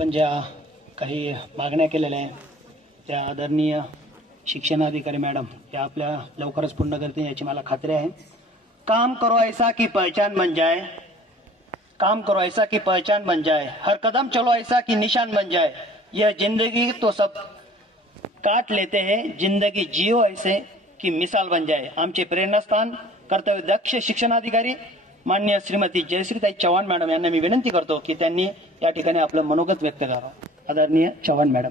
आपण ज्या काही मागण्या केलेल्या आहेत त्या आदरणीय शिक्षणाधिकारी मॅडम या आपल्या लवकरच पूर्ण करतील याची मला खात्री आहे। काम करो ऐसा कि पहचान बन जाए, काम करो ऐसा कि पहचान बन जाए, हर कदम चलो ऐसा कि निशान बन जाए, यह जिंदगी तो सब काट लेते हैं, जिंदगी जियो ऐसे की मिसाल बन जाए। आमचे प्रेरणास्थान कर्तव्य दक्ष शिक्षणाधिकारी माननीय श्रीमती जयश्रीताई चव्हाण मॅडम यांना मी विनंती करतो की त्यांनी या ठिकाणी आपलं मनोगत व्यक्त करावं। आदरणीय चव्हाण मॅडम।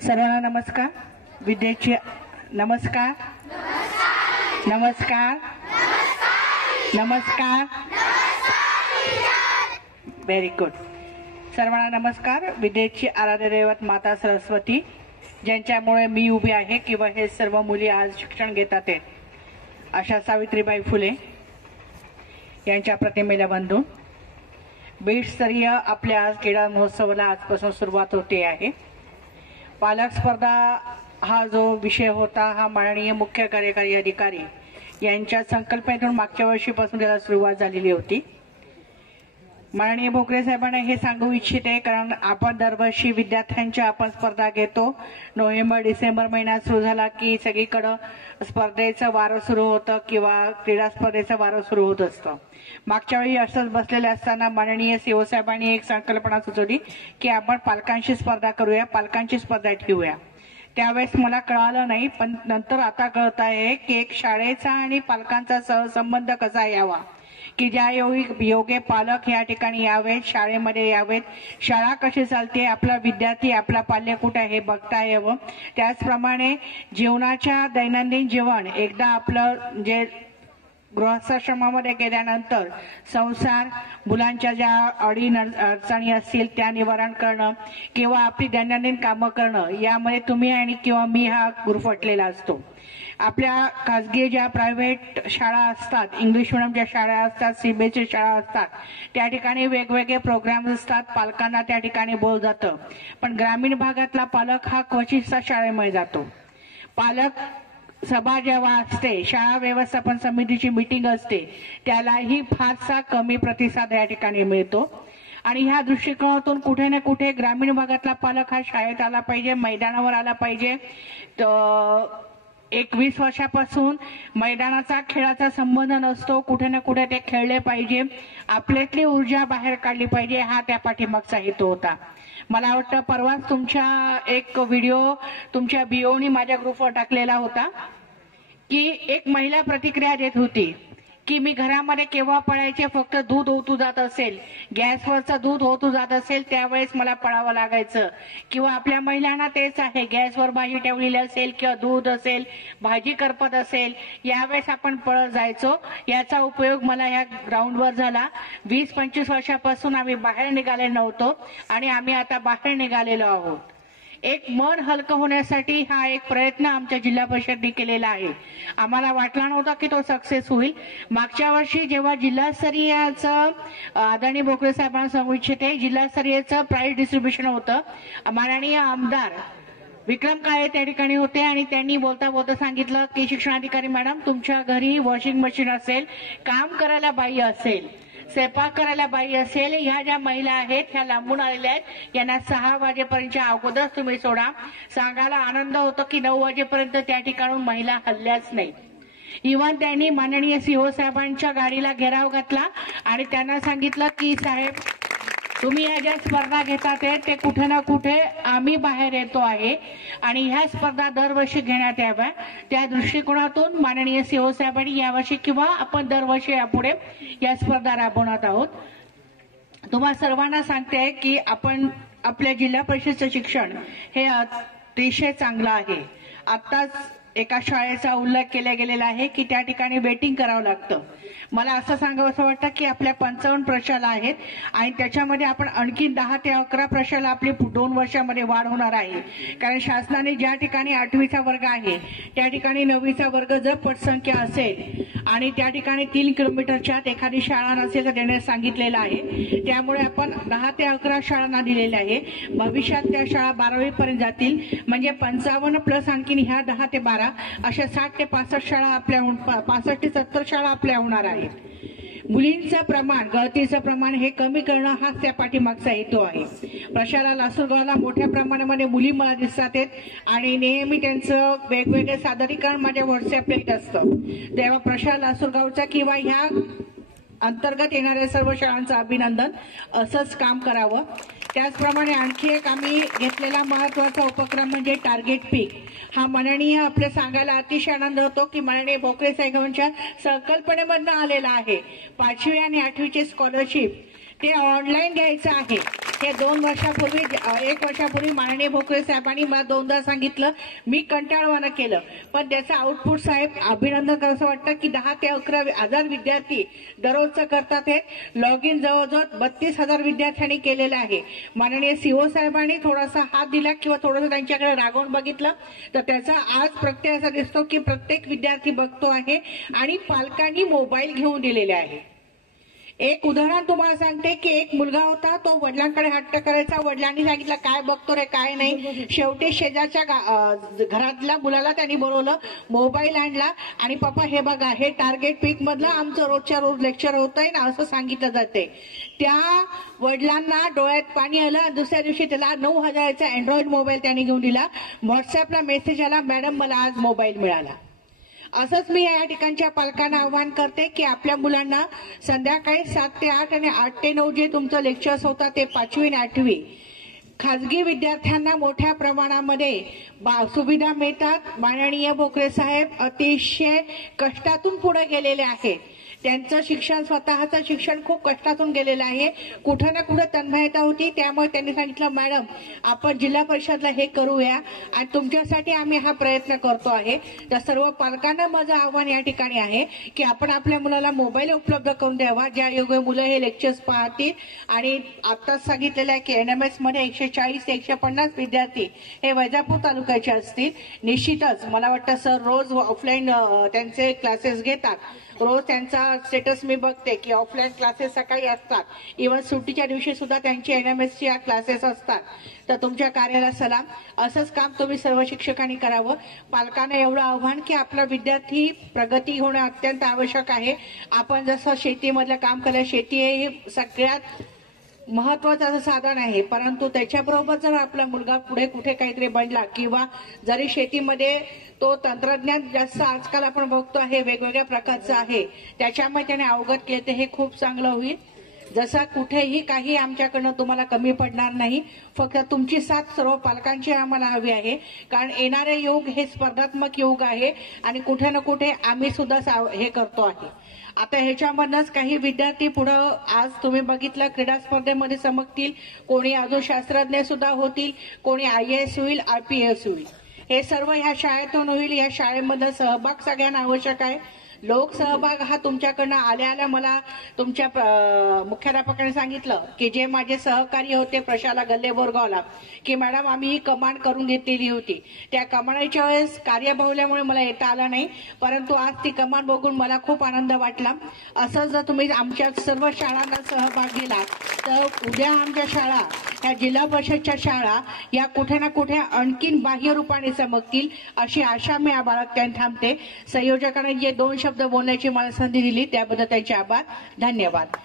सर्वांना नमस्कार। विद्यार्थी नमस्कार नमस्कार नमस्कार। Very good. सर्वांना नमस्कार। विद्येची आराध्य दैवत माता सरस्वती ज्यांच्यामुळे मी उभी आहे किंवा हे सर्व मुली आज शिक्षण घेतात अशा सावित्रीबाई फुले यांच्या प्रतिमेला वंदून बीडस्तरीय आपल्या आज क्रीडा महोत्सवाला आजपासून सुरुवात होते आहे। पालक स्पर्धा हा जो विषय होता हा माननीय मुख्य कार्यकारी अधिकारी यांच्या संकल्पनेतून मागच्या वर्षीपासून त्याला सुरुवात झालेली होती। माननीय भोकरे साहेबांना हे सांगू इच्छिते कारण आपण दरवर्षी विद्यार्थ्यांच्या आपण स्पर्धा घेतो। नोव्हेंबर डिसेंबर महिन्यात सुरू झाला की सगळीकडे स्पर्धेचं वारं सुरू होतं किंवा क्रीडा स्पर्धेचं वारं सुरू होत असतं। मागच्या वेळी असंच बसलेले असताना माननीय सीओ साहेबांनी एक संकल्पना सुचवली की आपण पालकांची स्पर्धा करूया, पालकांची स्पर्धा ठेवूया। त्यावेळेस मला कळालं नाही पण नंतर आता कळत आहे की एक शाळेचा आणि पालकांचा सहसंबंध कसा यावा की ज्या योग्य पालक या ठिकाणी यावेत, शाळेमध्ये यावेत, शाळा कशी चालते, आपला विद्यार्थी आपला पाल्य कुठे आहे बघता यावं। त्याचप्रमाणे जीवनाच्या दैनंदिन जीवन एकदा आपलं जे गृहस्थाश्रमामध्ये गेल्यानंतर संसार मुलांच्या ज्या अडचणी असतील त्या निवारण करणं किंवा आपली दैनंदिन कामं करणं यामध्ये तुम्ही आणि किंवा मी हा गुरफटलेला असतो। आपल्या खासगी ज्या प्रायव्हेट शाळा असतात, इंग्लिश मिडियमच्या शाळा असतात, सीबीएसई शाळा असतात, त्या ठिकाणी वेगवेगळे प्रोग्राम्स असतात, पालकांना त्या ठिकाणी बोल जातं। पण ग्रामीण भागातला पालक हा क्वचितचा शाळेमध्ये जातो। पालक सभा जेव्हा असते, शाळा व्यवस्थापन समितीची मीटिंग असते, त्यालाही फारसा कमी प्रतिसाद या ठिकाणी मिळतो। आणि ह्या दृष्टिकोनातून कुठे ना कुठे ग्रामीण भागातला पालक हा शाळेत आला पाहिजे, मैदानावर आला पाहिजे। 21 वर्षापासून मैदानाचा खेळाचा संबंध नसतो, कुठे ना कुठे ते खेळले पाहिजे, आपल्यातली ऊर्जा बाहेर काढली पाहिजे, हा त्या पाठीमागचा हेतू होता। मला वाटतं परवाच तुमच्या एक व्हिडिओ तुमच्या बीओनी माझ्या ग्रुपवर टाकलेला होता की एक महिला प्रतिक्रिया देत होती की मी घरामध्ये केव्हा पळायचे, फक्त दूध ओतू जात असेल, गॅसवरचं दूध ओतू जात असेल त्यावेळेस मला पळावं लागायचं। किंवा आपल्या महिलांना तेच आहे, गॅसवर भाजी ठेवलेली असेल किंवा दूध असेल, भाजी करपत असेल, यावेळेस आपण पळत जायचो। याचा उपयोग मला या ग्राउंडवर झाला। 20-25 वर्षापासून आम्ही बाहेर निघाले नव्हतो आणि आम्ही आता बाहेर निघालेलो आहोत। एक मन हलकं होण्यासाठी हा एक प्रयत्न आमच्या जिल्हा परिषदेने केलेला आहे। आम्हाला वाटला नव्हता की तो सक्सेस होईल। मागच्या वर्षी जेव्हा जिल्हास्तरीयचं आदरणीय भोकरे साहेबांना सांगू इच्छिते, जिल्हास्तरीयचं प्राइज डिस्ट्रीब्युशन होतं, माननीय आमदार विक्रम काळे त्या ठिकाणी होते आणि त्यांनी बोलता बोलता सांगितलं की शिक्षणाधिकारी मॅडम तुमच्या घरी वॉशिंग मशीन असेल, काम करायला बाई असेल, स्वयंपाक करायला बाई असेल, ह्या ज्या महिला आहेत ह्या लांबून आलेल्या आहेत, यांना 6 वाजेपर्यंतच्या अगोदर तुम्ही सोडा। सांगायला आनंद होतो की 9 वाजेपर्यंत त्या ठिकाणून महिला हल्ल्याच नाही। इव्हन त्यांनी माननीय सीओ साहेबांच्या गाडीला घेराव घातला आणि त्यांना सांगितलं की साहेब तुम्ही ह्या ज्या स्पर्धा घेतात ते कुठे ना कुठे आम्ही बाहेर येतो आहे आणि ह्या स्पर्धा दरवर्षी घेण्यात याव्या। त्या दृष्टिकोनातून माननीय सीओ साहेबांनी यावर्षी किंवा आपण दरवर्षी यापुढे या स्पर्धा राबवणार आहोत। तुम्हा सर्वांना सांगते की आपण आपल्या जिल्हा परिषदेचं शिक्षण हे अतिशय चांगलं आहे। आत्ताच एका शाळेचा उल्लेख केला गेलेला आहे की त्या ठिकाणी वेटिंग करावं लागतं. मला असं सांगावं असं वाटतं की आपल्या 55 प्रशाला आहेत आणि त्याच्यामध्ये आपण आणखी 10 ते 11 प्रशाला आपली 2 वर्षामध्ये वाढ होणार आहे. कारण शासनाने ज्या ठिकाणी 8वीचा वर्ग आहे त्या ठिकाणी 9वीचा वर्ग जर पटसंख्या असेल आणि त्या ठिकाणी 3 किलोमीटरच्या आत एखादी शाळा नसेल तर देण्यास सांगितलेलं आहे. त्यामुळे आपण 10 ते 11 शाळांना दिलेले आहे. भविष्यात त्या शाळा 12वी पर्यंत जातील, म्हणजे 55 प्लस आणखीन ह्या 10 ते 12 अशा 60 ते 65 शाळा आपल्या 65 ते 70 शाळा आपल्या होणार आहेत. मुलींचं प्रमाण, गळतीचं प्रमाण हे कमी करणं हाच त्या पाठीमागचा हेतू आहे. प्रशाला लासूरगावला मोठ्या प्रमाणामध्ये मुली मला दिसतात आहेत आणि नेहमी त्यांचं वेगवेगळे सादरीकरण माझ्या व्हॉट्सअपला येत असतं. तेव्हा प्रशाला लासूरगावचा किंवा ह्या अंतर्गत येणाऱ्या सर्व शाळांचं अभिनंदन. असंच काम करावं. त्याचप्रमाणे आणखी एक आम्ही घेतलेला महत्वाचा उपक्रम म्हणजे टार्गेट पीक. हा माननीय आपल्या सांगायला अतिशय आनंद होतो की माननीय भोकरे साहेबांच्या संकल्पनेमधनं आलेला आहे. 5वी आणि 8वीची स्कॉलरशिप ते ऑनलाईन घ्यायचं आहे. हे 1 वर्षापूर्वी माननीय भोकरे साहेबांनी मला 2दा सांगितलं. मी कंटाळवाणं केलं, पण त्याचं आउटपुट साहेब अभिनंदन करावं वाटतं की 10 ते 11,000 विद्यार्थी दररोजचं करतात. हे लॉग इन जवळजवळ 32,000 विद्यार्थ्यांनी केलेलं आहे. माननीय सीओ साहेबांनी थोडासा हात दिला किंवा थोडंसं त्यांच्याकडे रागवून बघितलं तर त्याचा आज प्रत्यय असा दिसतो की प्रत्येक विद्यार्थी बघतो आहे आणि पालकांनी मोबाईल घेऊन दिलेले आहे. एक उदाहरण तुम्हाला सांगते की एक मुलगा होता, तो वडिलांकडे हट्ट करायचा. वडिलांनी सांगितलं काय बघतो रे काय नाही. शेवटी शेजारच्या घरातल्या मुलाला त्यांनी बोलवलं, मोबाईल आणला आणि पप्पा हे बघा हे टार्गेट पीक मधलं आमचं रोजच्या रोज लेक्चर होतंय ना असं सांगितलं जाते. त्या वडिलांना डोळ्यात पाणी आलं. दुसऱ्या दिवशी त्याला 9,000चा अँड्रॉइड मोबाईल त्यांनी घेऊन दिला. व्हॉट्सअपला मेसेज आला, मॅडम मला आज मोबाईल मिळाला. असंच मी या ठिकाणच्या पालकांना आवाहन करते की आपल्या मुलांना संध्याकाळी 7 ते 8 आणि 8 ते 9 जे तुमचं लेक्चर्स होतात ते 5वी आणि 8वी खाजगी विद्यार्थ्यांना मोठ्या प्रमाणामध्ये सुविधा मिळतात. माननीय भोकरे साहेब अतिशय कष्टातून पुढे गेलेले आहेत. त्यांचं शिक्षण, स्वतःचं शिक्षण खूप कष्टातून गेलेलं आहे. कुठं ना कुठं तन्मयता होती. त्यामुळे त्यांनी सांगितलं मॅडम आपण जिल्हा परिषदला हे करूया आणि तुमच्यासाठी आम्ही हा प्रयत्न करतो आहे. तर सर्व पालकांना माझं आव्हान या ठिकाणी आहे की आपण आपल्या मुलाला मोबाईल उपलब्ध करून द्यावा, ज्या योग्य मुलं हे लेक्चर्स पाहतील. आणि आत्ताच सांगितलेलं आहे की NMS मध्ये 140 ते 150 विद्यार्थी हे वैजापूर तालुक्याचे असतील. निश्चितच मला वाटतं सर रोज ऑफलाईन त्यांचे क्लासेस घेतात. रोज त्यांचा स्टेटस मी बघते की ऑफलाईन क्लासेस सकाळी असतात. इव्हन सुट्टीच्या दिवशी सुद्धा त्यांची NMSची क्लासेस असतात. तर तुमच्या कार्याला सलाम. असंच काम तुम्ही सर्व शिक्षकांनी करावं. पालकांना एवढं आव्हान की आपला विद्यार्थी प्रगती होणं अत्यंत आवश्यक आहे. आपण जसं शेतीमधलं काम केलं, शेती हे सगळ्यात महत्वाचं असं साधन आहे, परंतु त्याच्याबरोबर जर आपला मुलगा पुढे कुठे काहीतरी बनला किंवा जरी शेतीमध्ये तो तंत्रज्ञान जास्त आजकाल आपण बघतो आहे वेगवेगळ्या प्रकारचं आहे, त्याच्यामुळे त्याने अवगत केले तर हे खूप चांगलं होईल. जसा कुठेही काही आमच्याकडनं तुम्हाला कमी पडणार नाही. फक्त तुमची साथ सर्व पालकांची आम्हाला हवी आहे. कारण येणारे युग हे स्पर्धात्मक युग आहे आणि कुठे ना कुठे आम्ही सुद्धा हे करतो आहे. आता ह्याच्यामधनच काही विद्यार्थी पुढं आज तुम्ही बघितलं क्रीडा स्पर्धेमध्ये चमकतील. कोणी अजून शास्त्रज्ञ सुद्धा होतील, कोणी IAS होईल, IPS होईल. हे सर्व ह्या शाळेतून होईल. या शाळेमध्ये सहभाग सगळ्यांना आवश्यक आहे. लोकसहभाग हा तुमच्याकडनं आल्या मला तुमच्या मुख्याध्यापकाने सांगितलं की जे माझे सहकारी होते प्रशाला गल्ले बोरगावला की मॅडम आम्ही ही कमांड करून घेतलेली होती. त्या कमांडच्या वेळेस कार्यबहुल्यामुळे मला येता आलं नाही, परंतु आज ती कमांड बघून मला खूप आनंद वाटला. असं जर तुम्ही आमच्या सर्व शाळांना सहभाग दिला तर उद्या आमच्या शाळा या जिल्हा परिषदच्या शाळा या कुठे ना कुठे आणखीन बाह्य रूपाने चमकतील अशी आशा मी बाळगताना थांबते. संयोजकांनी जे 2 शब्द बोलण्याची मला संधी दिली त्याबद्दल त्यांचे आभार. धन्यवाद.